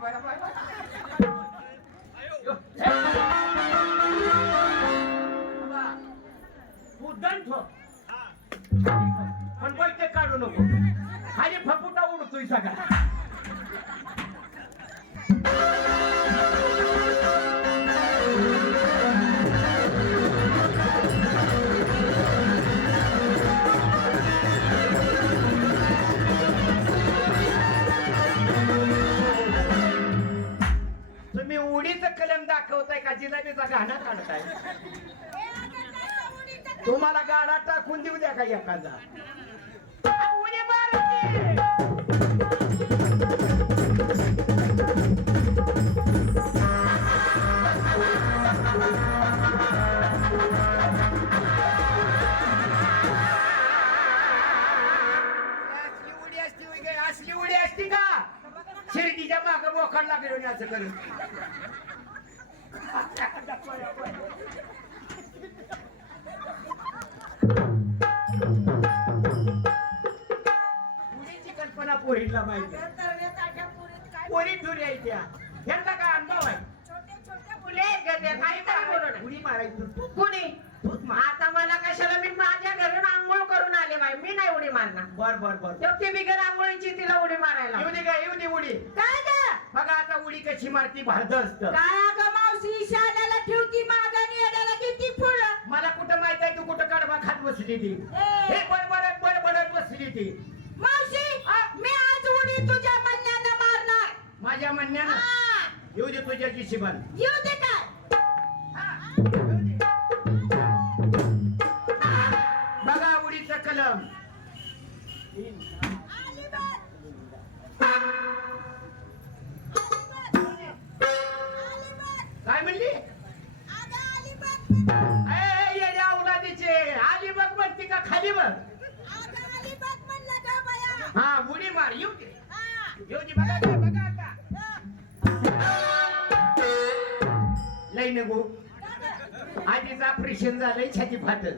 बरं, बरं, बरं. तुम्हाला गाडा टाकून देऊ द्या का एखादा. असली उडी असती होय काय? असली उडी असती का शिर्डीच्या माग बोखाड लागलो नाही असं करून कल्पना पोरीला माहिती. पोरी आहे त्या. ह्यांचा काय अनुभव आहे? उडी मारायची. तू कुणी? आता मला कशाला मी माझ्या घरून आंघोळ करून आले बाई. मी नाही उडी मारणार. बर बर बर. ती बिगर आंघोळीची तिला उडी मारायला येऊ दे का येऊ दे उडी. काय ग? बघा आता उडी कशी मारती भारत असत. काय ग मावशी? शाळेला ठेवती मागानी किती फुल मला कुठं माहीत आहे तू कुठं कडबा खात बसली ती. हे बडबडत बडबडत बसली ती. तुझ्या म्हणण्यानं मारणार. माझ्या म्हणण्यानं हा, येऊ दे तुझ्या किशीबान येऊ दे काय बघा उडीचं कलम. काय म्हणली? ए, येड्या औलादीचे. आली बघ म्हणती का? खाली बघ. हा उडी मार. येऊ दे. येऊ बघा आता, बघा आता नको आधीच ऑपरेशन झालंय छाती फाटल.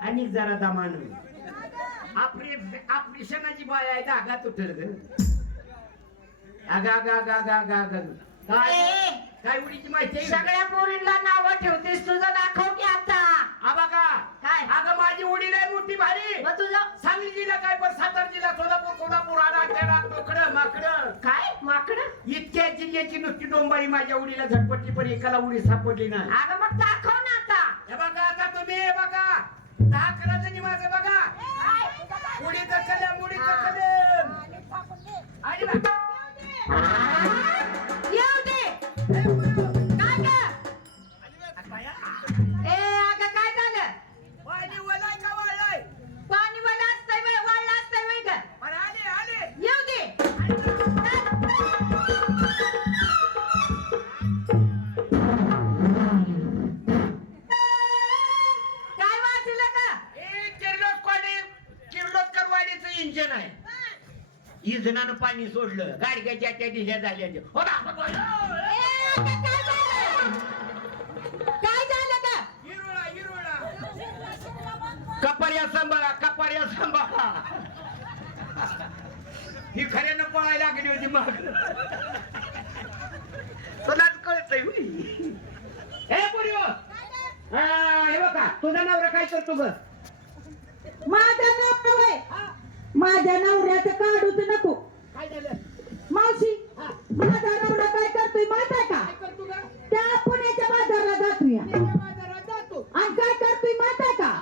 आणि जरा दमान. आपली आपली शनाची बाय आहे धागा तुटल ग. अगा गा गा गा गा गा काय? काय उडीची माहिती. सगळ्या पोरींना नाव ठेवतेस तुझं दाखव की आता. हा बघा. काय? अगं माझी उडी लय मोठी भारी. मग तुझं? सांगली जिल्हा काय पण सातारा जिल्हा सोलापूर कोल्हापूर आडा खेळा कोकड माकड. काय? माकड? इतक्या जिल्ह्याची नुसती डोंबारी माझ्या उडीला झटपटली पण एकाला उडी सापडली नाही. अगं मग दाखव ना आता. हे बघा आता तुम्ही हे बघा. दहा करा जणी माझं बघा. उडीचं इंजनानं पाणी सोडलं गाडग्याच्या त्या ढिल्या झाल्या त्या. हो ना, हो ना. ए, अगं, काय झालं काय झालं का हिरोळा हिरोळा कपाऱ्या सांभाळा कपाऱ्या सांभाळा ही खऱ्यानं पळायला लागली होती मग तुलाच कळतंय. हे पुरी हो. हा, हे बघा तुझा नवरा काय करतो ग माझा नाव आहे माझ्या नवऱ्याचं काढूच नको. मावशी माझा नवरा काय करतोय माहीत आहे का? त्या पुण्याच्या बाजारला जातोय आणि काय करतोय माहीत आहे का?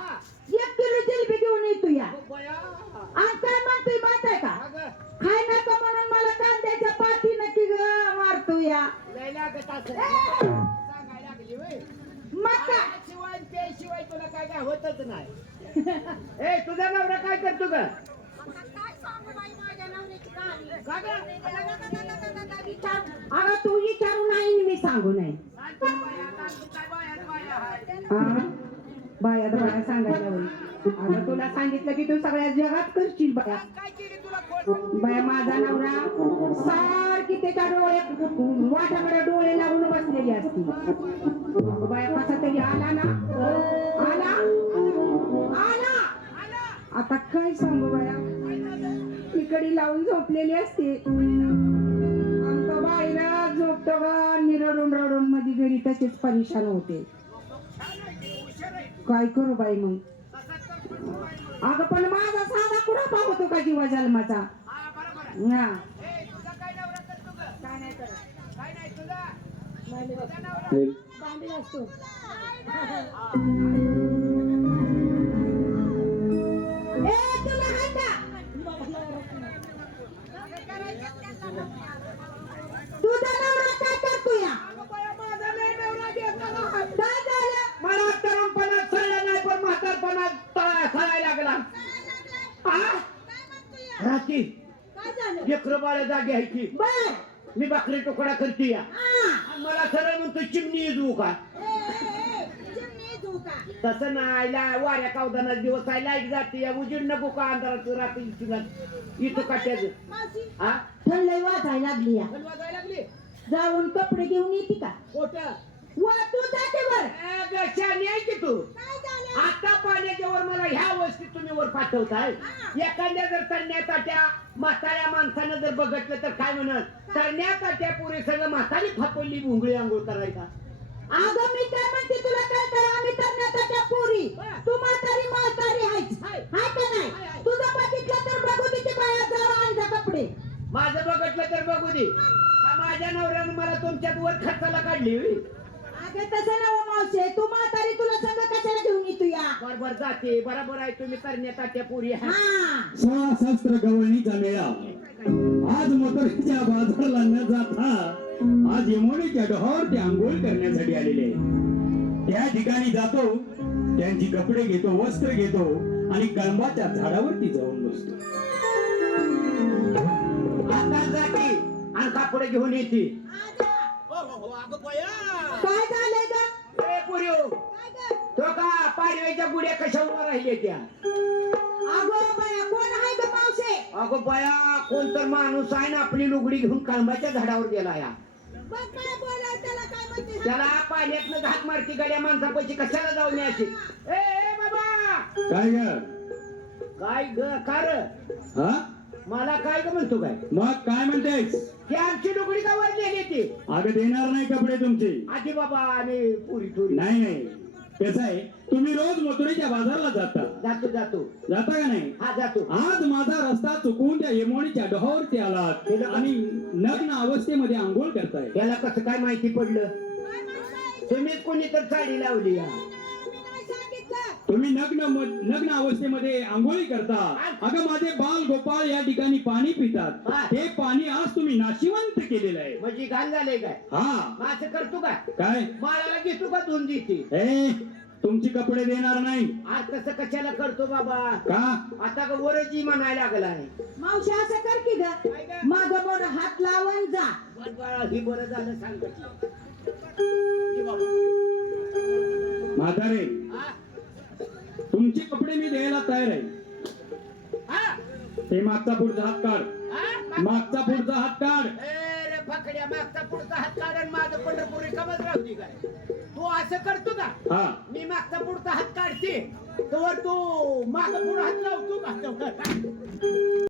एक किलो जिलबी घेऊन येतो या. अगं तू विचारू नाही मी सांगू नाही. बाया, बाया, सांगायला अगं तुला सांगितलं की तू सगळ्या जगात करशील बाया. बाया माझा नवरा सारखी त्याच्या डोळे वाटाकडे डोळे लावून बसलेली असती. बाया कसा तरी आला ना? आला? आला? आता काय सांगू बाया? इकडे लावून झोपलेली असते. आमचा बाहेर झोपतो गा निरडून रडून मध्ये घरी तसेच परेशान होते. काय करू बाई मग? अगं पण माझा साधा कुठं पाहतो का जीवा जन्माचा? हा. बरोबर झालं? लेकरं बाळ जागी आहे की बर. मी भाकरी तुकडा करते या. मला सरळ म्हणतो चिमणी येऊ का? तसं नाही वाऱ्या कावदाना दिवस आहे लाइट जाते या उजीड नको का अंधारात रात्री तुला? येतो का त्याचं मावशी. हा? थंड वाजायला लागली या. लागली? जाऊन कपडे घेऊन येते का? खोटं वा तू जाते आहे की तू? आता पाण्याच्या वर मला ह्या अवस्थेत तुम्ही वर पाठवताय. एखाद्या जर तळण्या ताट्या म्हाताऱ्या माणसानं जर बघितलं तर काय म्हणत तळण्या ताट्या पुरे सगळं म्हातारी फापडली भुंगळी आंघोळ करायचा अगं मी काय म्हणते तुला काय करा आम्ही करण्याच्या पोरी. तू म्हातारी म्हातारी आहेस. हाय. का नाही. तुझं बघितलं तर बघू तिथे बाया जावा आणजा कपडे. माझं बघितलं तर बघू दे. माझ्या नवऱ्यानं मला तुमच्यात वर खर्चाला काढली. अगं तसं नव मावशे. तू म्हातारी तुला संग कशाला घेऊन येतो या बरोबर जाते बरोबर आहे तुम्ही तरण्या ताट्या पुरी आहे. हा. सोळा शास्त्र गवळणीचा मेळा आज मकरच्या बाजारला न जाता आज यमुनेच्या डोहावर ते आंघोळ करण्यासाठी आलेले. त्या ठिकाणी जातो त्यांची कपडे घेतो वस्त्र घेतो आणि कळंबाच्या झाडावरती जाऊन बसतो. आता जाते आणि कापडे घेऊन येते. काय झालंय पुरी तो का पाडव्याच्या गुड्या कशा उभा राहिल्या त्या? अगो बाया कोण आहे ग मावशे? अगो बया कोण तर माणूस आहे ना आपली लुगडी घेऊन कळंबाच्या झाडावर गेला या. बघ मला बोलाव त्याला काय म्हणते? त्याला पाण्यातनं घात मारती गड्या माणसापाशी कशाला जाऊन यायची ए ए, बाबा! काय ग? काय ग? कार हा? मला काय ग म्हणतो काय? मग काय म्हणतेस? ती आमची लुगडी का वर गेली ती? अगं देणार नाही कपडे तुमचे. आधी बाबा आणि पुरी थोडी नाही नाही. कसं आहे? तुम्ही रोज मथुरेच्या बाजारला जाता. जातो जातो. जाता का नाही? हा जातो. आज माझा रस्ता चुकवून त्या यमोणीच्या डोहावरती आलात आणि नग्न अवस्थेमध्ये आंघोळ करताय. त्याला कसं काय माहिती पडलं? तुम्हीच कोणी तर साडी लावली या. तुम्ही नग्न म- नग्न अवस्थेमध्ये आंघोळी करता अगं माझे बाल गोपाळ या ठिकाणी पाणी पितात. हा. पाणी आज तुम्ही नाशिवंत केलेलं आहे. म्हणजे घाल झाले काय? हा. असं करतो का काय? माळाला घेतो का देते? ए तुमची कपडे देणार नाही. आज तसं कशाला करतो बाबा? का? आता का वरची म्हणायला लागलाय मावशी असं कर की ग? माझं बोट हात लावून जा. बरं हे बरं झालं सांगत. म्हातारे हा? तुमचे कपडे मी द्यायला तयार आहे. हा? ते मागचा पुढचा हात काढ? मागचा पुढचा हात काढ. फकड्या मागचा पुढचा हात काढून माझं पंढरपूर रिकामच राहते काय. तू असं करतो का? हा. मी मागचा पुढचा हात काढते. तर तू माग पुढे हात लावतो का?